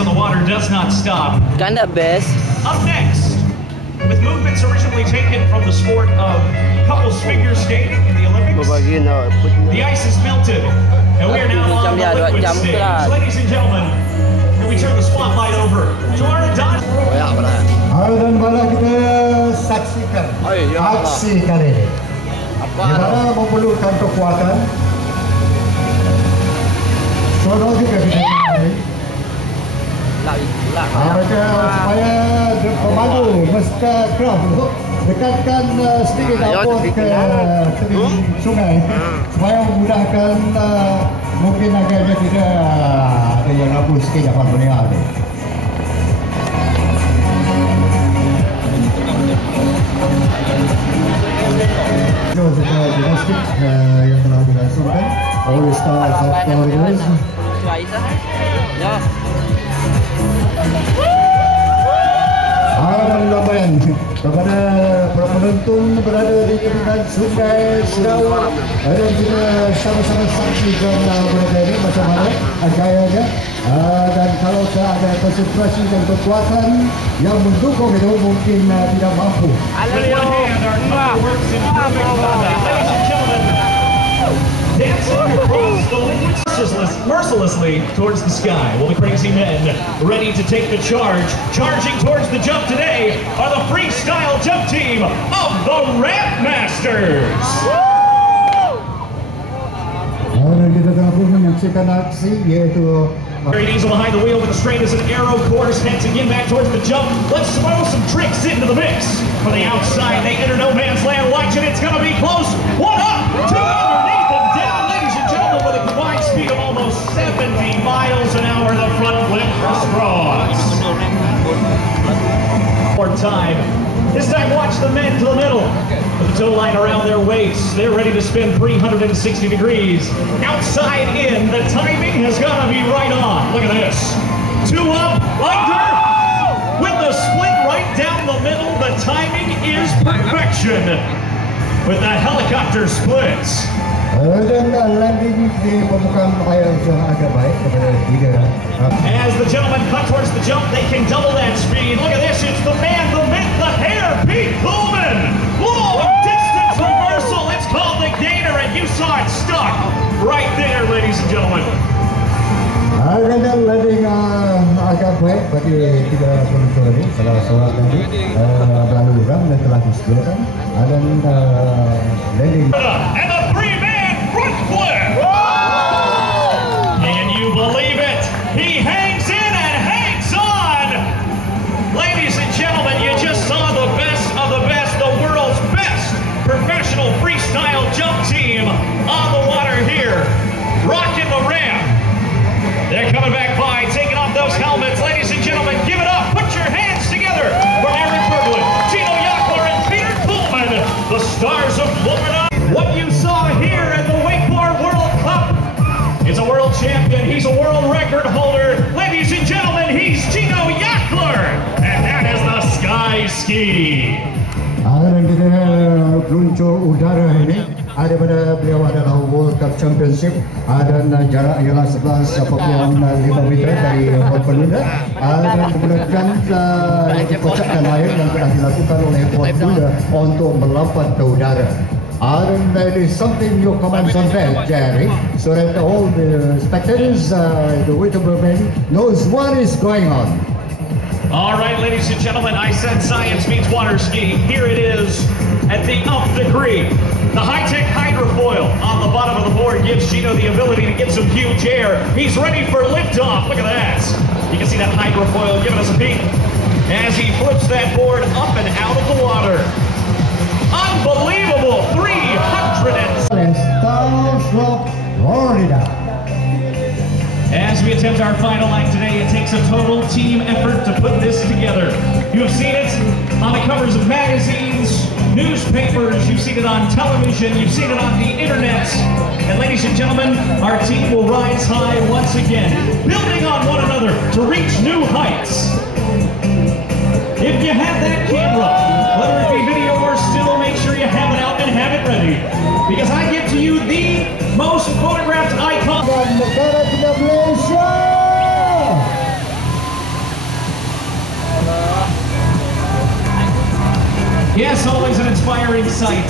on the water does not stop. Kinda best. Up next, with movements originally taken from the sport of couples figure skating in the Olympics, the ice is melted, and we are now on the liquid stage. Ladies and gentlemen, can we turn the spotlight over to our Don? Dan malah kita saksikan aksi kali ini, di mana memerlukan kekuatan. Soalnya juga kita mereka supaya pemandu mesti crowd dekatkan sedikit apot ke tepi sungai supaya memudahkan mungkin agaknya tidak ada yang rapuh sikit dapat melihat. Secara gimnastik yang telah dilangsungkan oleh Stars of Warriors. Dan lumayan kepada para penonton berada di tepian sungai Sedawa dan kita sama-sama saksikan mereka ini macam mana gayanya, dan kalau tak ada konsentrasi dan kekuatan yang mendukung itu mungkin tidak mampu. Dancing across the liquid mercilessly towards the sky. Well, the crazy men ready to take the charge. Charging towards the jump today are the freestyle jump team of the Ramp Masters. Kita telah pun menyaksikan aksi yaitu Barry Diesel behind the wheel with the straight as an arrow course, heads again back towards the jump. Let's throw some tricks into the mix. From the outside, they enter no man's land. Watch it, it's gonna be close. One up, two underneath and down, ladies and gentlemen, with a combined speed of almost 70 miles an hour. The front flip cross. More time. This time, watch the men to the middle. With the toe line around their waists, they're ready to spin 360 degrees. Outside in, the timing has got to be right on. Look at this. Two up, under. With the split right down the middle, the timing is perfection. With the helicopter splits. Dan landing di permukaan air yang agak baik kepada tiga. As the gentlemen cut towards the jump, they can double that speed. Look at this, it's the man, the myth, the hair, Pete Pullman. Long distance reversal, it's called the Gator, and you saw it stuck right there, ladies and gentlemen. Dan landing agak baik bagi tiga penonton ini. Salah seorang tadi lalu orang dan telah disediakan dan landing. And the three-man front flip. Can you believe it? He hangs in and hangs on. Ladies and gentlemen, you just saw the best of the best, the world's best professional freestyle jump team on the water here, rocking the ramp. They're coming back by, taking off those helmets. Ladies and gentlemen, give it up. Put your hands together for Eric Berglund, Gino Yakler, and Peter Pullman, the stars of Florida. What you saw here at the Wakeboard World Cup is a world champion. He's a world record holder. Ladies and gentlemen, he's Gino Yakler, and that is the Sky Ski. Dan kita peluncur udara ini ada pada beliau adalah World Cup Championship dan jarak ialah 11.5 meter dari Port Bermuda dan kemudian kocakan air yang telah dilakukan oleh Port Bermuda untuk melompat ke udara. And there is something your comments on that, Jerry, so that all the spectators, the Wittenberg knows what is going on. All right, ladies and gentlemen, I said science meets water skiing. Here it is at the nth degree. The high-tech hydrofoil on the bottom of the board gives Gino the ability to get some huge air. He's ready for liftoff. Look at that. You can see that hydrofoil giving us a peek as he flips that board up and out of the water. Unbelievable, 300 Stars of Florida. As we attempt our final act today, it takes a total team effort to put this together. You've seen it on the covers of magazines, newspapers, you've seen it on television, you've seen it on the internet. And ladies and gentlemen, our team will rise high once again, building on one another to reach new heights. If you have that camera, whether it be video or still, make sure you have it out and have it ready. Because I give to you the most photographed icon. Yes, always an inspiring sight.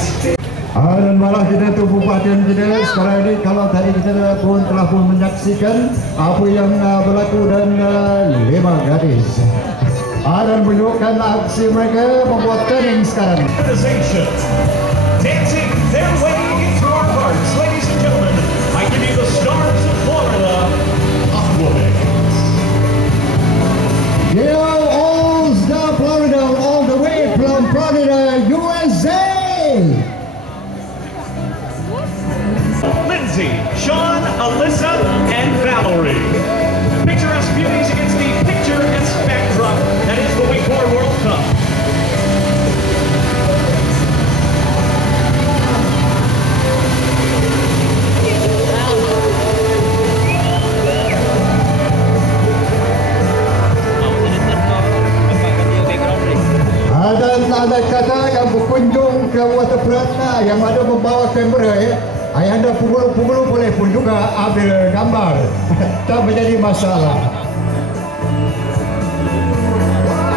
Dan malah kita tubuh perhatian kita sekarang ini, kalau tadi kita pun telah menyaksikan apa yang berlaku dan 5 gadis dan menunjukkan aksi mereka membuat training sekarang. Dancing their way into our hearts, ladies and gentlemen, I give you the stars of Florida, Aquabats. Yeah, all the Florida, all the way from Florida, USA. Lindsay, Sean, Alyssa, and Valerie. Picturesque beauties against the picturesque backdrop that is the Wakeboard World Cup. Dan ada kata yang berkunjung ke waterfront yang ada membawa kamera anda pukul-pukul boleh pun juga ambil gambar. Tak menjadi masalah.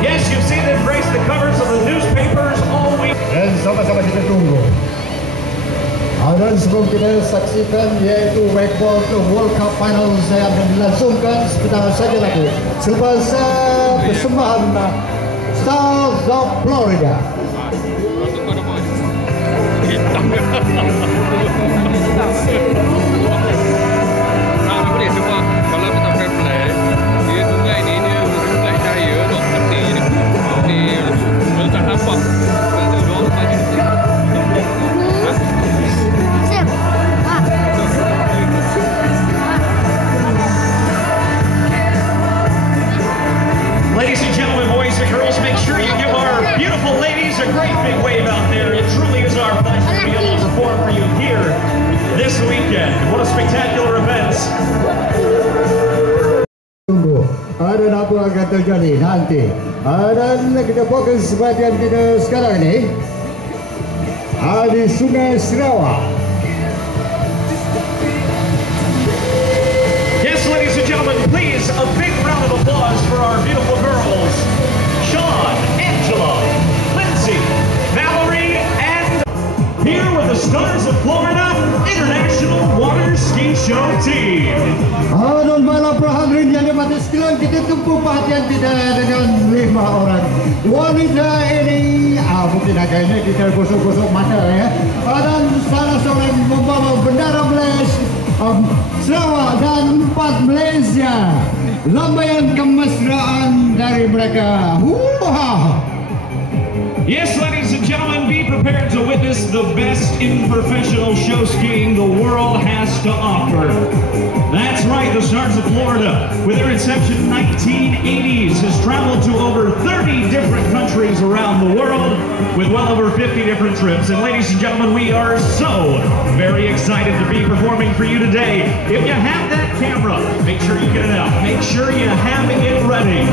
Yes, you've seen them grace the covers of the newspapers all week. Dan sama-sama kita tunggu. Dan sebelum kita saksikan yaitu Wakeboard World Cup Finals yang akan dilangsungkan sebentar saja lagi. Selepas persembahan Stars of Florida. Boleh sebab kalau kita play, dia sungai ni dia sungai cahaya dok mesti dia tak nampak. Kalau dok maju ni. Ladies and gentlemen, boys and girls, make sure you give our beautiful ladies a great big wave out there. It truly is our pleasure to be able to perform for you here this weekend. What a spectacular event. Tunggu, ada apa akan terjadi nanti. Dan kita fokus perhatian kita sekarang ini di Sungai Sarawak. Yes, ladies and gentlemen, please a big round of applause for our beautiful girls, Sean, Angela, Lindsay, Valerie, and here with the Stars of Florida International Water Ski Show Team. Dan malam perhadirin yang dimati sekalian, kita tumpu perhatian kita dengan 5 orang wanita ini. Mungkin agaknya kita gosok-gosok mata ya. Dan salah seorang membawa bendera Malaysia, Sarawak dan 4 Malaysia. Lambaian kemesraan dari mereka. Yes, ladies and gentlemen, be prepared to witness the best in professional show skiing the world has to offer. That's right, the Stars of Florida, with their inception in the 1980s, has traveled to over 30 different countries around the world with well over 50 different trips. And ladies and gentlemen, we are so very excited to be performing for you today. If you have that camera, make sure you get it out. Make sure you have it ready.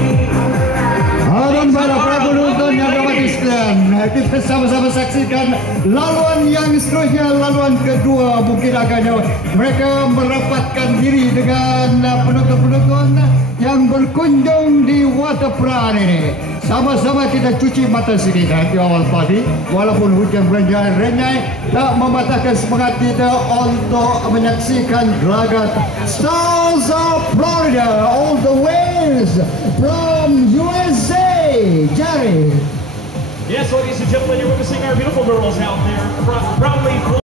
Dan para penonton yang dapat sekalian, kita sama-sama saksikan laluan yang seterusnya, laluan kedua. Mungkin agaknya mereka merapatkan diri dengan penonton-penonton yang berkunjung di waterfront ini. Sama-sama kita cuci mata sedikit di awal pagi, walaupun hujan berenjai-renjai tak membatalkan semangat kita untuk menyaksikan gelagat Stars of Florida all the ways from USA. Jerry. Yes, ladies and gentlemen, you're witnessing our beautiful girls out there, proudly